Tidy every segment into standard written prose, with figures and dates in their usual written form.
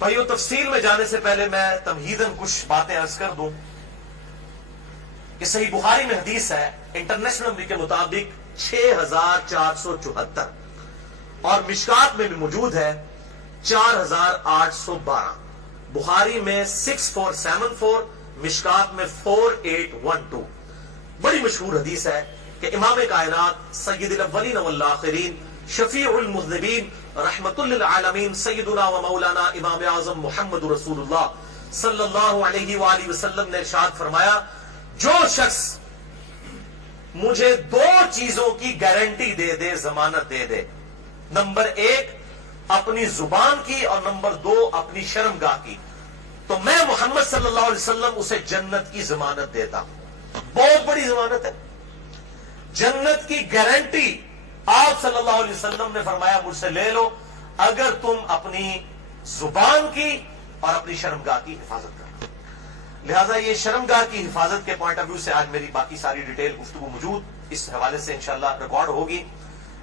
بھائیو تفصیل میں جانے سے پہلے میں تمہیداً کچھ باتیں عرض کر دوں کہ صحیح بخاری میں حدیث ہے انٹرنیشنل نمبر کے مطابق 6474 اور مشکات میں بھی موجود ہے 4812. بخاری میں 6474, مشکات میں 4812. بڑی مشہور حدیث ہے کہ امام کائنات سید الاولین والآخرین شفیع المذنبین رحمت للعالمین سیدنا و مولانا امام اعظم محمد رسول اللہ صلی اللہ علیہ وآلہ وسلم نے ارشاد فرمایا جو شخص مجھے 2 چیزوں کی گارنٹی دے دے، ضمانت دے دے، نمبر 1 اپنی زبان کی اور نمبر 2 اپنی شرمگاہ کی، تو میں محمد صلی اللہ علیہ وسلم اسے جنت کی ضمانت دیتا ہوں. بہت بڑی ضمانت ہے، جنت کی گارنٹی. آپ صلی اللہ علیہ وسلم نے فرمایا مجھ سے لے لو اگر تم اپنی زبان کی اور اپنی شرمگاہ کی حفاظت کرو. لہذا یہ شرمگاہ کی حفاظت کے پوائنٹ آف ویو سے آج میری باقی ساری ڈیٹیل گفتگو موجود اس حوالے سے انشاءاللہ ریکارڈ ہوگی.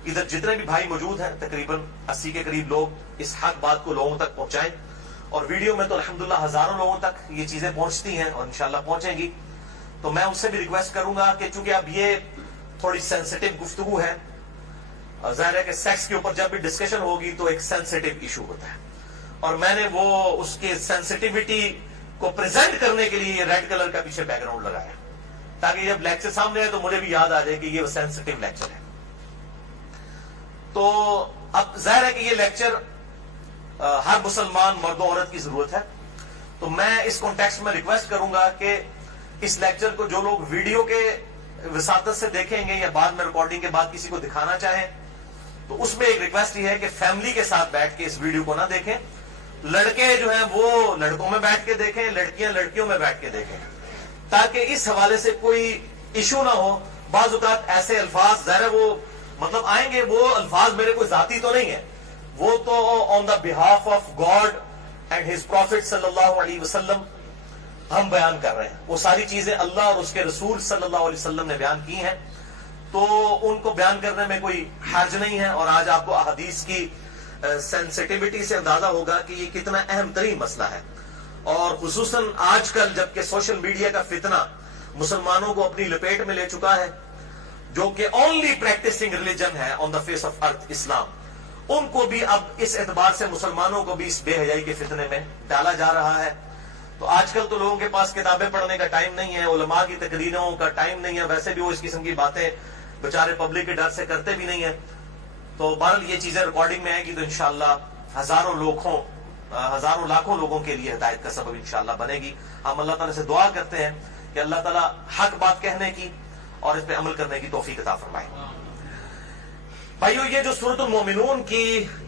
ادھر جتنے بھی بھائی موجود ہیں تقریباً 80 کے قریب لوگ اس حق بات کو لوگوں تک پہنچائیں، اور ویڈیو میں تو الحمدللہ ہزاروں لوگوں تک یہ چیزیں پہنچتی ہیں اور انشاءاللہ پہنچیں گی. تو میں اس سے بھی ریکویسٹ کروں گا کہ چونکہ اب یہ تھوڑی سینسٹیو گفتگو ہے، ظاہر ہے کہ سیکس کے اوپر جب بھی ڈسکشن ہوگی تو ایک سینسٹیو ایشو ہوتا ہے، اور میں نے وہ اس کے سینسٹیوٹی کو پریزنٹ کرنے کے لیے یہ ریڈ کلر کا پیچھے بیک گراؤنڈ لگایا تاکہ جب لیکچر سامنے آئے تو مجھے بھی یاد آ جائے کہ یہ سینسٹیو لیکچر ہے. تو اب ظاہر ہے کہ یہ لیکچر ہر مسلمان مرد و عورت کی ضرورت ہے، تو میں اس کانٹیکسٹ میں ریکویسٹ کروں گا کہ اس لیکچر کو جو لوگ ویڈیو کے وساطت سے دیکھیں گے یا بعد میں ریکارڈنگ کے بعد کسی کو دکھانا چاہیں تو اس میں ایک ریکویسٹ یہ ہے کہ فیملی کے ساتھ بیٹھ کے اس ویڈیو کو نہ دیکھیں. لڑکے جو ہیں وہ لڑکوں میں بیٹھ کے دیکھیں، لڑکیاں لڑکیوں میں بیٹھ کے دیکھیں، تاکہ اس حوالے سے کوئی ایشو نہ ہو. بعض اوقات ایسے الفاظ ظاہر ہے وہ مطلب آئیں گے، وہ الفاظ میرے کوئی ذاتی تو نہیں ہے، وہ تو on the behalf of God and his prophet صلی اللہ علیہ وسلم ہم بیان کر رہے ہیں. وہ ساری چیزیں اللہ اور اس کے رسول صلی اللہ علیہ وسلم نے بیان کی ہیں، تو ان کو بیان کرنے میں کوئی حرج نہیں ہے. اور آج آپ کو احادیث کی سینسٹیوٹی سے اندازہ ہوگا کہ یہ کتنا اہم ترین مسئلہ ہے، اور خصوصاً آج کل جبکہ سوشل میڈیا کا فتنہ مسلمانوں کو اپنی لپیٹ میں لے چکا ہے، جو کہ اونلی پریکٹسنگ ریلیجن ہے آن دا فیس آف ارتھ اسلام، ان کو بھی اب اس اعتبار سے مسلمانوں کو بھی اس بے حیائی کے فتنے میں ڈالا جا رہا ہے. تو آج کل تو لوگوں کے پاس کتابیں پڑھنے کا ٹائم نہیں ہے، علماء کی تقریروں کا ٹائم نہیں ہے، ویسے بھی وہ اس قسم کی باتیں بیچارے پبلک کے ڈر سے کرتے بھی نہیں ہیں. تو بہرحال یہ چیزیں ریکارڈنگ میں آئیں گی تو انشاءاللہ ہزاروں لاکھوں لوگوں کے لیے ہدایت کا سبب انشاءاللہ بنے گی. ہم اللہ تعالیٰ سے دعا کرتے ہیں کہ اللہ تعالیٰ حق بات کہنے کی اور اس پہ عمل کرنے کی توفیق عطا فرمائے. بھائیو یہ جو سورۃ المومنون کی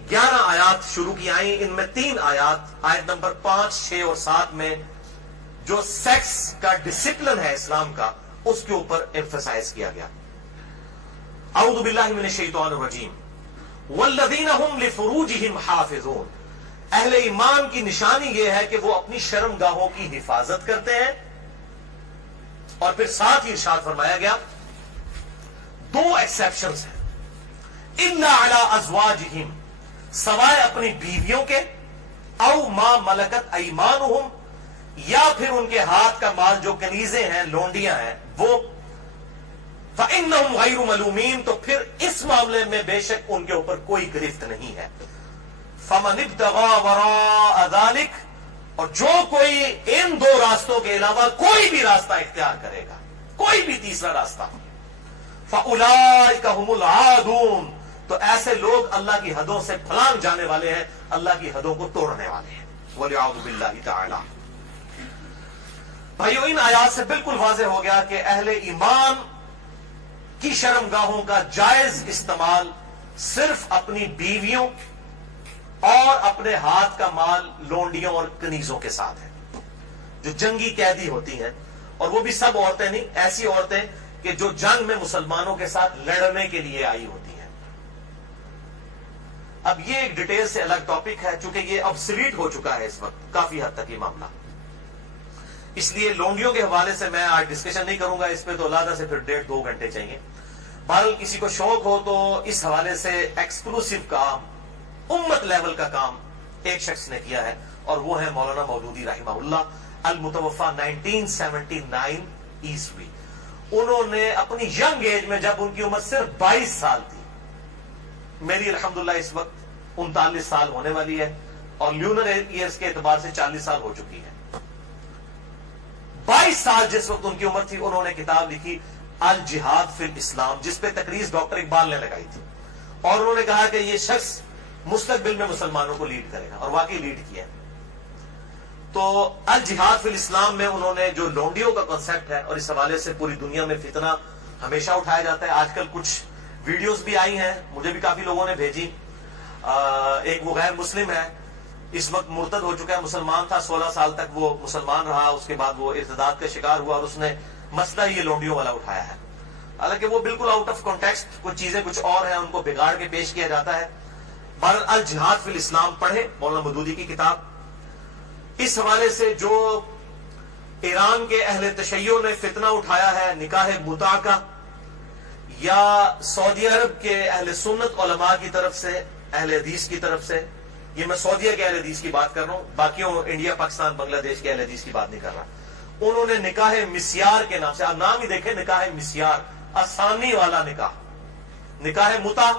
11 آیات شروع کی آئیں، ان میں 3 آیات آیت نمبر 5، 6 اور 7 میں جو سیکس کا ڈسپلن ہے اسلام کا اس کے اوپر ایمفسائز کیا گیا. اعوذ باللہ من الشیطان الرجیم والذین هم لفروجہم حافظون. اہل ایمان کی نشانی یہ ہے کہ وہ اپنی شرمگاہوں کی حفاظت کرتے ہیں، اور پھر ساتھ ہی ارشاد فرمایا گیا 2 ایکسیپشنز ہیں. الا علی ازواجہم، سوائے اپنی بیویوں کے، او ما ملکت ایمانہم، یا پھر ان کے ہاتھ کا مال جو کنیزیں ہیں، لونڈیاں ہیں وہ، فإنہم غیر ملومین، تو پھر اس معاملے میں بے شک ان کے اوپر کوئی گرفت نہیں ہے. فمن ابتغى وراء ذلك، اور جو کوئی ان 2 راستوں کے علاوہ کوئی بھی راستہ اختیار کرے گا، کوئی بھی تیسرا راستہ، فأولئک هم العادون، تو ایسے لوگ اللہ کی حدوں سے پھلانگ جانے والے ہیں، اللہ کی حدوں کو توڑنے والے ہیں. وَلِعَوْذُ بِاللَّهِ تَعَالَى. بھائیو ان آیات سے بالکل واضح ہو گیا کہ اہل ایمان کی شرمگاہوں کا جائز استعمال صرف اپنی بیویوں اور اپنے ہاتھ کا مال لونڈیوں اور کنیزوں کے ساتھ ہے، جو جنگی قیدی ہوتی ہیں، اور وہ بھی سب عورتیں نہیں، ایسی عورتیں کہ جو جنگ میں مسلمانوں کے ساتھ لڑنے کے لیے آئی ہوتی ہیں. اب یہ ایک ڈیٹیل سے الگ ٹاپک ہے، چونکہ یہ ابسلیٹ ہو چکا ہے اس وقت کافی حد تک یہ معاملہ، اس لیے لونڈیوں کے حوالے سے میں آج ڈسکشن نہیں کروں گا اس پہ، تو علیحدہ سے پھر 1.5-2 گھنٹے چاہیے. بہرحال کسی کو شوق ہو تو اس حوالے سے ایکسکلوسیو کام، امت لیول کا کام ایک شخص نے کیا ہے اور وہ ہے مولانا مودودی رحمہ اللہ المتوفا 1979 عیسوی. انہوں نے اپنی ینگ ایج میں جب ان کی عمر صرف 22 سال تھی, میری الحمدللہ اس وقت 39 سال ہونے والی ہے اور لیونر ایئرز کے اعتبار سے 40 سال ہو چکی ہے. 22 سال جس وقت ان کی عمر تھی انہوں نے کتاب لکھی الجہاد فی الاسلام, جس پہ تقریر ڈاکٹر اقبال نے لگائی تھی, اور انہوں نے کہا کہ یہ شخص مستقبل میں مسلمانوں کو لیڈ کرے گا, اور واقعی لیڈ کیا. تو الجہاد فی الاسلام میں انہوں نے جو لونڈیوں کا کنسپٹ ہے, اور اس حوالے سے پوری دنیا میں فتنہ ہمیشہ اٹھایا جاتا ہے. آج کل کچھ ویڈیوز بھی آئی ہیں, مجھے بھی کافی لوگوں نے بھیجی. ایک وہ غیر مسلم ہے, اس وقت مرتد ہو چکا ہے, مسلمان تھا 16 سال تک وہ مسلمان رہا, اس کے بعد وہ ارتداد کا شکار ہوا اور اس نے مسئلہ یہ لونڈیوں والا اٹھایا ہے. حالانکہ وہ بالکل آؤٹ آف کانٹیکسٹ, کچھ چیزیں کچھ اور ہیں, ان کو بگاڑ کے پیش کیا جاتا ہے. بہرحال الجہاد فی الاسلام پڑھے مولانا مودودی کی کتاب. اس حوالے سے جو ایران کے اہل تشیع نے فتنہ اٹھایا ہے نکاح متع کا, یا سعودی عرب کے اہل سنت علماء کی طرف سے, اہل حدیث کی طرف سے, یہ میں سعودیہ کے اہل حدیث کی بات کر رہا ہوں, باقیوں انڈیا پاکستان بنگلہ دیش کے اہل حدیث کی بات نہیں کر رہا. انہوں نے نکاح مسیار کے نام سے, آپ نام ہی دیکھیں نکاح مسیار, آسانی والا نکاح. نکاح متع,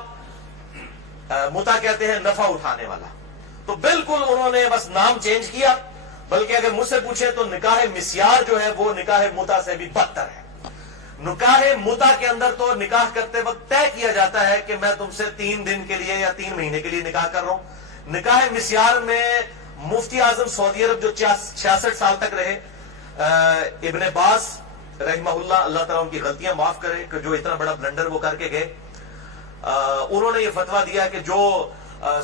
متع کہتے ہیں نفع اٹھانے والا. تو بالکل انہوں نے بس نام چینج کیا, بلکہ اگر مجھ سے پوچھیں تو نکاح مسیار جو ہے وہ نکاح متع سے بھی بدتر ہے. نکاح متع کے اندر تو نکاح کرتے وقت طے کیا جاتا ہے کہ میں تم سے 3 دن کے لیے یا 3 مہینے کے لیے نکاح کر رہا ہوں. نکاح مسیار میں مفتی اعظم سعودی عرب جو 66 سال تک رہے, ابن باز رحمہ اللہ, اللہ تعالیٰ ان کی غلطیاں معاف کرے, کہ جو اتنا بڑا بلنڈر وہ کر کے گئے, انہوں نے یہ فتویٰ دیا کہ جو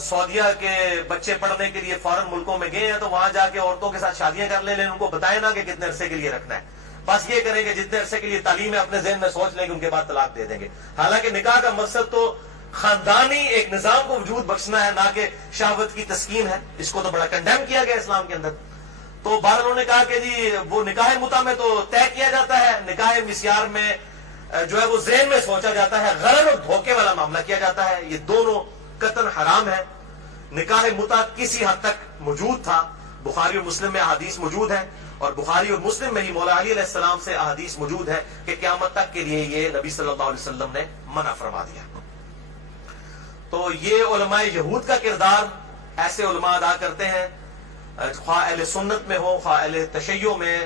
سعودیہ کے بچے پڑھنے کے لیے فارن ملکوں میں گئے ہیں تو وہاں جا کے عورتوں کے ساتھ شادیاں کر لیں, ان کو بتائیں نا کہ کتنے عرصے کے لیے رکھنا ہے, بس یہ کریں کہ جتنے عرصے کے لیے تعلیم ہے اپنے ذہن میں سوچ لیں کہ ان کے بعد طلاق دے دیں گے. حالانکہ نکاح کا مقصد تو خاندانی ایک نظام کو وجود بخشنا ہے, نہ کہ شہوت کی تسکین ہے. اس کو تو بڑا کنڈیم کیا گیا اسلام کے اندر. تو بعد انہوں نے کہا کہ جی وہ نکاح متع میں تو طے کیا جاتا ہے, نکاح مسیار میں جو ہے وہ ذہن میں سوچا جاتا ہے, غرر اور دھوکے والا معاملہ کیا جاتا ہے. یہ دونوں قطعاً حرام ہے. نکاح متع کسی حد تک موجود تھا, بخاری اور مسلم میں احادیث موجود ہیں, اور بخاری اور مسلم میں ہی مولا علی علیہ السلام سے احادیث موجود ہے کہ قیامت تک کے لیے یہ نبی صلی اللہ علیہ وسلم نے منع فرما دیا. تو یہ علماء یہود کا کردار ایسے علماء ادا کرتے ہیں, خواہ اہل سنت میں ہو خواہ اہل تشیع میں.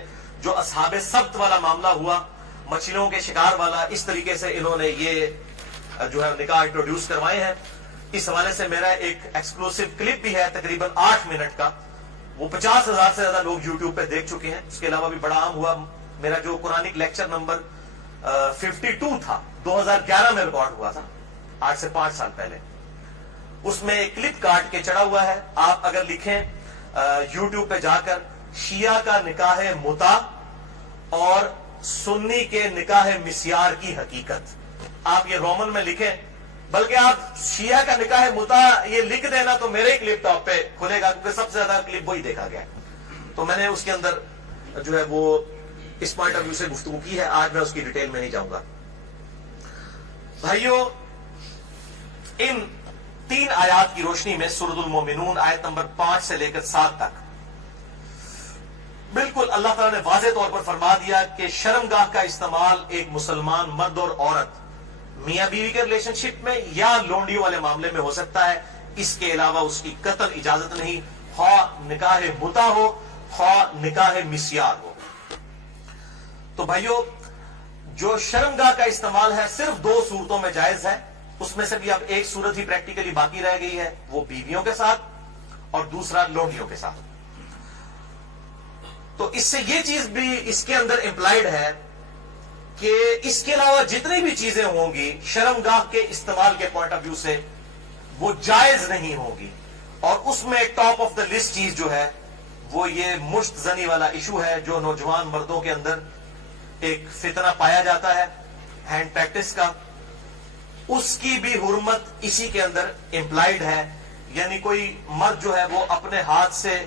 جو اصحاب سبت والا معاملہ ہوا, مچھلیوں کے شکار والا, اس طریقے سے انہوں نے یہ جو ہے نکاح انٹروڈیوس کروائے ہیں. اس حوالے سے میرا ایک ایکسکلوسیو کلپ بھی ہے تقریباً 8 منٹ کا, وہ 50,000 سے زیادہ لوگ یوٹیوب پہ دیکھ چکے ہیں. اس کے علاوہ بھی بڑا عام ہوا میرا جو قرآنک لیکچر نمبر 52 تھا, 2011 میں ریکارڈ ہوا تھا, آج سے 5 سال پہلے. اس میں ایک کلپ کاٹ کے چڑھا ہوا ہے. آپ اگر لکھیں یوٹیوب پہ جا کر شیعہ کا نکاح متع اور سنی کے نکاح مسیار کی حقیقت, آپ یہ رومن میں لکھیں, بلکہ آپ شیعہ کا نکاح متع یہ لکھ دینا تو میرے ہی کلپ ٹاپ پہ کھلے گا, کیونکہ سب سے زیادہ کلپ وہی دیکھا گیا. تو میں نے اس کے اندر جو ہے وہ اس پوائنٹ آف ویو سے گفتگو کی ہے. آج میں اس کی ڈیٹیل میں نہیں جاؤں گا. بھائیو, ان 3 آیات کی روشنی میں سورۃ المومنون آیت نمبر 5 سے لے کر 7 تک بالکل اللہ تعالیٰ نے واضح طور پر فرما دیا کہ شرمگاہ کا استعمال ایک مسلمان مرد اور عورت میاں بیوی کے ریلیشن شپ میں یا لونڈیوں والے معاملے میں ہو سکتا ہے. اس کے علاوہ اس کی قطعاً اجازت نہیں, خواہ نکاح متع ہو خواہ نکاح مسیار ہو. تو بھائیو, جو شرمگاہ کا استعمال ہے صرف 2 صورتوں میں جائز ہے. اس میں سے بھی اب ایک صورت ہی پریکٹیکلی باقی رہ گئی ہے, وہ بیویوں کے ساتھ اور دوسرا لونڈیوں کے ساتھ. تو اس سے یہ چیز بھی اس کے اندر امپلائڈ ہے کہ اس کے علاوہ جتنی بھی چیزیں ہوں گی شرمگاہ کے استعمال کے پوائنٹ آف ویو سے وہ جائز نہیں ہوگی. اور اس میں ٹاپ آف دا لسٹ چیز جو ہے وہ یہ مشت زنی والا ایشو ہے, جو نوجوان مردوں کے اندر ایک فتنہ پایا جاتا ہے ہینڈ پریکٹس کا. اس کی بھی حرمت اسی کے اندر امپلائڈ ہے. یعنی کوئی مرد جو ہے وہ اپنے ہاتھ سے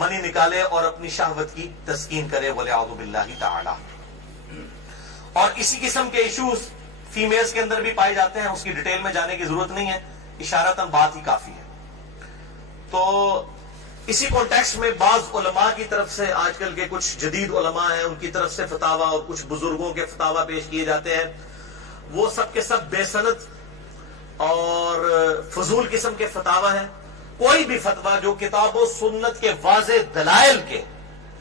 منی نکالے اور اپنی شہوت کی تسکین کرے, وَلِعَوْذُ بِاللَّهِ تَعَالَى. اور اسی قسم کے ایشوز فیمیلز کے اندر بھی پائے جاتے ہیں. اس کی ڈیٹیل میں جانے کی ضرورت نہیں ہے, اشارتاً بات ہی کافی ہے. تو اسی کانٹیکسٹ میں بعض علماء کی طرف سے، آج کل کے کچھ جدید علماء ہیں، ان کی طرف سے فتاوی اور کچھ بزرگوں کے فتاوی پیش کیے جاتے ہیں، وہ سب کے سب بے سند اور فضول قسم کے فتاوی ہیں. کوئی بھی فتویٰ جو کتاب و سنت کے واضح دلائل کے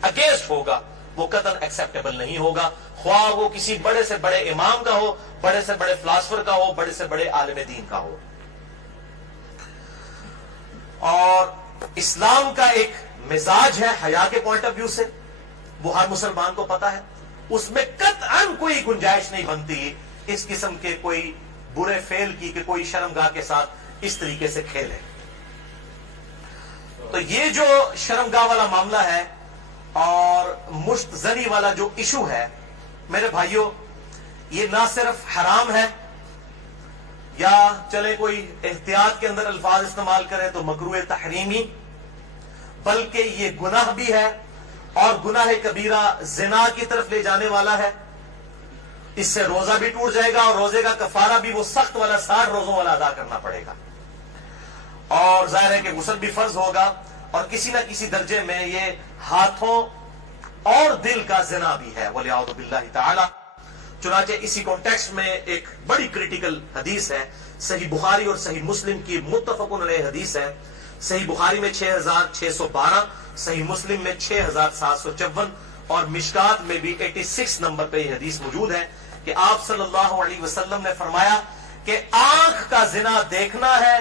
اگینسٹ ہوگا وہ قطعاً ایکسیپٹیبل نہیں ہوگا، خواہ وہ کسی بڑے سے بڑے امام کا ہو، بڑے سے بڑے فلاسفر کا ہو، بڑے سے بڑے عالم دین کا ہو. اور اسلام کا ایک مزاج ہے حیا کے پوائنٹ آف ویو سے، وہ ہر مسلمان کو پتا ہے، اس میں قطعاً کوئی گنجائش نہیں بنتی اس قسم کے کوئی برے فعل کی کہ کوئی شرمگاہ کے ساتھ اس طریقے سے کھیلے. تو یہ جو شرمگاہ والا معاملہ ہے اور مشت زنی والا جو ایشو ہے میرے بھائیوں، یہ نہ صرف حرام ہے یا چلے کوئی احتیاط کے اندر الفاظ استعمال کریں تو مکروہ تحریمی، بلکہ یہ گناہ بھی ہے اور گناہ کبیرہ زنا کی طرف لے جانے والا ہے. اس سے روزہ بھی ٹوٹ جائے گا اور روزے کا کفارہ بھی وہ سخت والا 60 روزوں والا ادا کرنا پڑے گا، اور ظاہر ہے کہ غسل بھی فرض ہوگا، اور کسی نہ کسی درجے میں یہ ہاتھوں اور دل کا زنا بھی ہے وَلِعَوْذُ بِاللَّهِ تعالی. چنانچہ اسی کانٹیکسٹ میں ایک بڑی کریٹیکل حدیث ہے، صحیح بخاری اور صحیح مسلم کی متفق علیہ حدیث ہے. صحیح بخاری میں 6612، صحیح مسلم میں 6754 اور مشکات میں بھی 86 نمبر پہ یہ حدیث موجود ہے کہ آپ صلی اللہ علیہ وسلم نے فرمایا کہ آنکھ کا زنا دیکھنا ہے،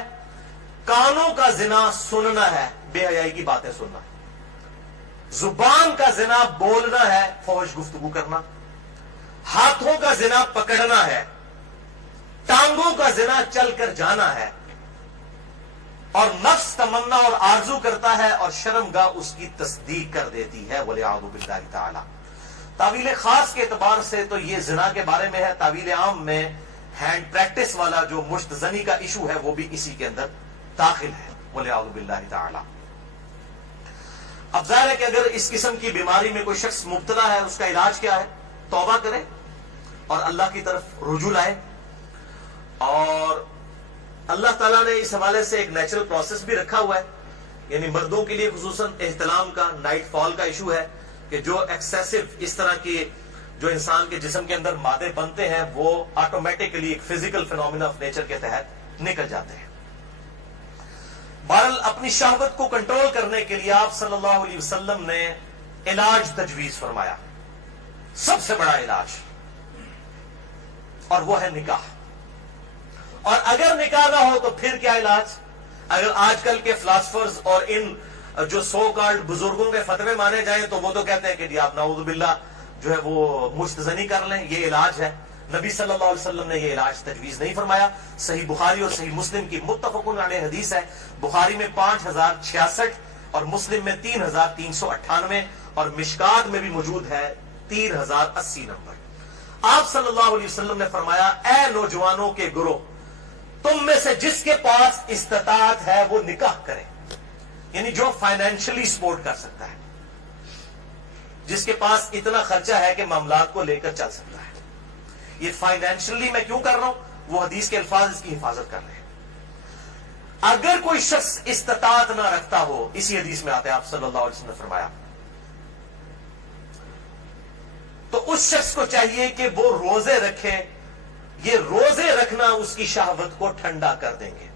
کانوں کا زنا سننا ہے، بے حیائی کی باتیں سننا، زبان کا زنا بولنا ہے، فحش گفتگو کرنا، ہاتھوں کا زنا پکڑنا ہے، ٹانگوں کا زنا چل کر جانا ہے، اور نفس تمنا اور آرزو کرتا ہے اور شرمگاہ اس کی تصدیق کر دیتی ہے وَلِعَوْذُ بِاللَّهِ تعالی. تعویل خاص کے اعتبار سے تو یہ زنا کے بارے میں ہے، تعویل عام میں ہینڈ پریکٹس والا جو مشت زنی کا ایشو ہے وہ بھی اسی کے اندر داخل ہے وَلِعَوْذُ بِاللَّهِ تعالی. اب ظاہر ہے کہ اگر اس قسم کی بیماری میں کوئی شخص مبتلا ہے، اس کا علاج کیا ہے؟ توبہ کرے اور اللہ کی طرف رجوع لائے. اور اللہ تعالیٰ نے اس حوالے سے ایک نیچرل پروسیس بھی رکھا ہوا ہے، یعنی مردوں کے لیے خصوصاً احتلام کا، نائٹ فال کا ایشو ہے کہ جو ایکسیسو اس طرح کی جو انسان کے جسم کے اندر مادے بنتے ہیں وہ آٹومیٹکلی ایک فزیکل فینومینا آف نیچر کے تحت نکل جاتے ہیں. بہرحال اپنی شہوت کو کنٹرول کرنے کے لیے آپ صلی اللہ علیہ وسلم نے علاج تجویز فرمایا، سب سے بڑا علاج، اور وہ ہے نکاح. اور اگر نکاح نہ ہو تو پھر کیا علاج؟ اگر آج کل کے فلاسفرز اور ان جو سو کالڈ بزرگوں کے فتوے مانے جائیں تو وہ تو کہتے ہیں کہ جی آپ نعوذ باللہ جو ہے وہ مشت زنی کر لیں، یہ علاج ہے. نبی صلی اللہ علیہ وسلم نے یہ علاج تجویز نہیں فرمایا. صحیح بخاری اور صحیح مسلم کی متفق علیہ حدیث ہے، بخاری میں 5066 اور مسلم میں 3398 اور مشکات میں بھی موجود ہے 3080 نمبر. آپ صلی اللہ علیہ وسلم نے فرمایا، اے نوجوانوں کے گروہ، تم میں سے جس کے پاس استطاعت ہے وہ نکاح کرے، یعنی جو فائنینشلی سپورٹ کر سکتا ہے، جس کے پاس اتنا خرچہ ہے کہ معاملات کو لے کر چل سکتا ہے. یہ فائنینشلی میں کیوں کر رہا ہوں؟ وہ حدیث کے الفاظ اس کی حفاظت کر رہے ہیں. اگر کوئی شخص استطاعت نہ رکھتا ہو، اسی حدیث میں آتے ہیں آپ صلی اللہ علیہ وسلم نے فرمایا، تو اس شخص کو چاہیے کہ وہ روزے رکھے. یہ روزے رکھنا اس کی شہوت کو ٹھنڈا کر دیں گے.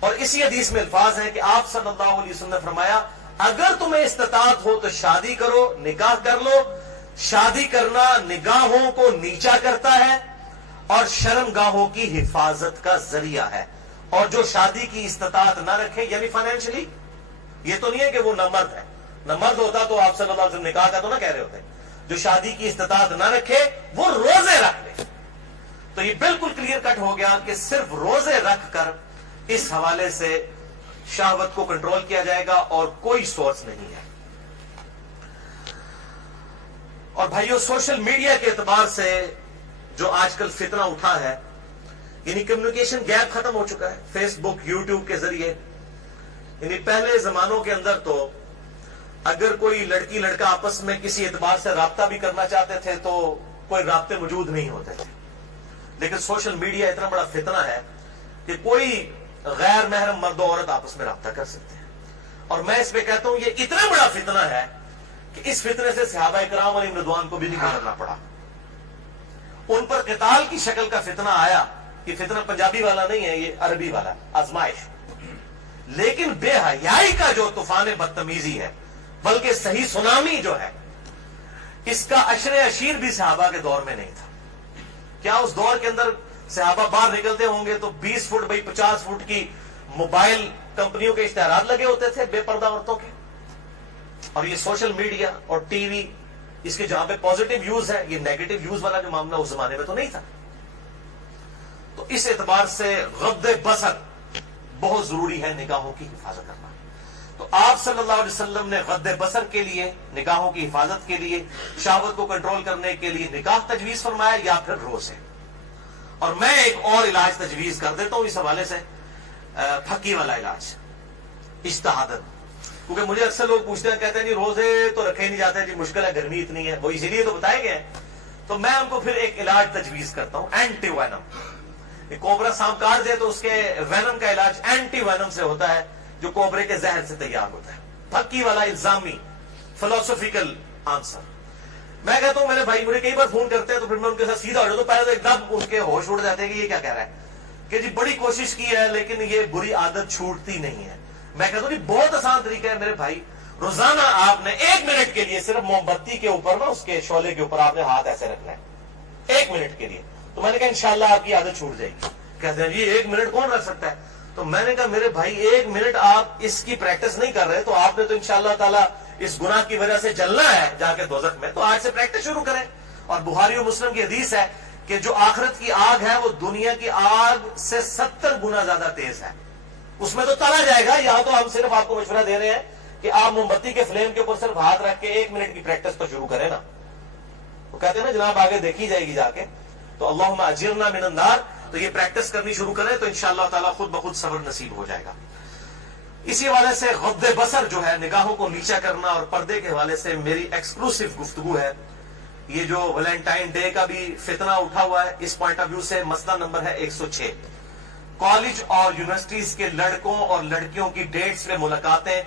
اور اسی حدیث میں الفاظ ہیں کہ آپ صلی اللہ علیہ وسلم نے فرمایا، اگر تمہیں استطاعت ہو تو شادی کرو، نکاح کر لو. شادی کرنا نگاہوں کو نیچا کرتا ہے اور شرمگاہوں کی حفاظت کا ذریعہ ہے. اور جو شادی کی استطاعت نہ رکھے، یعنی فائنینشلی، یہ تو نہیں ہے کہ وہ نہ مرد ہے، نہ مرد ہوتا تو آپ صلی اللہ علیہ وسلم نکاح کا تو نہ کہہ رہے ہوتے. جو شادی کی استطاعت نہ رکھے وہ روزے رکھ لے. تو یہ بالکل کلیئر کٹ ہو گیا کہ صرف روزے رکھ کر اس حوالے سے شہوت کو کنٹرول کیا جائے گا اور کوئی سورس نہیں ہے. اور بھائیو، سوشل میڈیا کے اعتبار سے جو آج کل فتنہ اٹھا ہے، یعنی کمیونیکیشن گیپ ختم ہو چکا ہے. فیس بک، یوٹیوب کے ذریعے، یعنی پہلے زمانوں کے اندر تو اگر کوئی لڑکی لڑکا آپس میں کسی اعتبار سے رابطہ بھی کرنا چاہتے تھے تو کوئی رابطے موجود نہیں ہوتے تھے. لیکن سوشل میڈیا اتنا بڑا فتنہ ہے کہ کوئی غیر محرم مرد و عورت آپس میں رابطہ کر سکتے ہیں. اور میں اس پہ کہتا ہوں یہ اتنا بڑا فتنہ ہے کہ اس فتنے سے صحابہ کرام علیہم رضوان کو بھی نہیں گزرنا پڑا. ان پر قتال کی شکل کا فتنہ آیا. یہ فتنہ پنجابی والا نہیں ہے, یہ عربی والا آزمائش. لیکن بے حیائی کا جو طوفان بدتمیزی ہے, بلکہ صحیح سونامی جو ہے, اس کا عشر عشیر بھی صحابہ کے دور میں نہیں تھا. کیا اس دور کے اندر صحابہ باہر نکلتے ہوں گے تو 20 فٹ بائی 50 فٹ کی موبائل کمپنیوں کے اشتہارات لگے ہوتے تھے بے پردہ عورتوں کے؟ اور یہ سوشل میڈیا اور ٹی وی, اس کے جہاں پہ پازیٹیو یوز ہے, یہ نیگیٹو یوز والا جو معاملہ اس زمانے میں تو نہیں تھا. تو اس اعتبار سے غض بصر بہت ضروری ہے نگاہوں کی حفاظت کرنا. تو آپ صلی اللہ علیہ وسلم نے غض بصر کے لیے, نگاہوں کی حفاظت کے لیے, شہوت کو کنٹرول کرنے کے لیے نکاح تجویز فرمایا یا پھر روزے. اور میں ایک اور علاج تجویز کر دیتا ہوں اس حوالے سے, پھکی والا علاج اجتہاداً. کیونکہ مجھے اکثر لوگ پوچھتے ہیں, کہتے ہیں جی روزے تو رکھے نہیں جاتے, جی مشکل ہے, گرمی اتنی ہے, وہ اسی لیے تو بتائے گئے ہیں. تو میں ان کو پھر ایک علاج تجویز کرتا ہوں, اینٹی وینم. کوبرا سانپ کاٹ دے تو اس کے وینم کا علاج اینٹی وینم سے ہوتا ہے, جو کوبرے کے زہر سے تیار ہوتا ہے. پھکی والا الزامی فلسفیکل آنسر. میں کہتا ہوں میرے بھائی مجھے کئی بار فون کرتے ہیں تو پھر میں ان کے ساتھ سیدھا ہو جاتا ہوں. پہلے تو ایک دم ان کے ہوش اڑ جاتے ہیں کہ یہ کیا کہہ رہا ہے, کہ جی بڑی کوشش کی ہے لیکن یہ بری عادت چھوٹتی نہیں ہے. میں کہتا ہوں جی بہت آسان طریقہ ہے میرے بھائی, روزانہ آپ نے 1 منٹ کے لیے صرف موم بتی کے اوپر نا, اس کے شعلے کے اوپر آپ نے ہاتھ ایسے رکھنا ہے 1 منٹ کے لیے. تو میں نے کہا انشاءاللہ آپ کی عادت چھوٹ جائے گی. کہتے ہیں جی 1 منٹ کون رکھ سکتا ہے؟ تو میں نے کہا میرے بھائی 1 منٹ آپ اس کی پریکٹس نہیں کر رہے تو آپ نے تو انشاءاللہ تعالیٰ اس گناہ کی وجہ سے جلنا ہے جا کے دوزخ میں. تو آج سے پریکٹس شروع کریں. اور بخاری و مسلم کی حدیث ہے کہ جو آخرت کی آگ ہے وہ دنیا کی آگ سے 70 گنا زیادہ تیز ہے. اس میں تو تلا جائے گا. یہاں تو ہم صرف آپ کو مشورہ دے رہے ہیں کہ آپ موم بتی کے فلیم کے اوپر صرف ہاتھ رکھ کے 1 منٹ کی پریکٹس تو شروع کریں نا. وہ کہتے ہیں نا جناب آگے دیکھی جائے گی جا کے. تو اللہم اجرنا من النار, تو یہ پریکٹس کرنی شروع کریں تو انشاءاللہ تعالیٰ خود بخود صبر نصیب ہو جائے گا. اسی حوالے سے غض بصر جو ہے, نگاہوں کو نیچا کرنا, اور پردے کے حوالے سے میری ایکسکلوسیو گفتگو ہے. یہ جو ویلنٹائن ڈے کا بھی فتنہ اٹھا ہوا ہے, اس پوائنٹ آف ویو سے مسئلہ نمبر ہے 106. کالج اور یونیورسٹیز کے لڑکوں اور لڑکیوں کی ڈیٹس پہ ملاقاتیں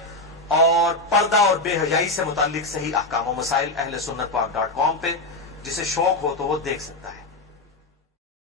اور پردہ اور بے حیائی سے متعلق صحیح احکام و مسائل اہل سنت پاک .com پہ, جسے شوق ہو تو وہ دیکھ سکتا ہے.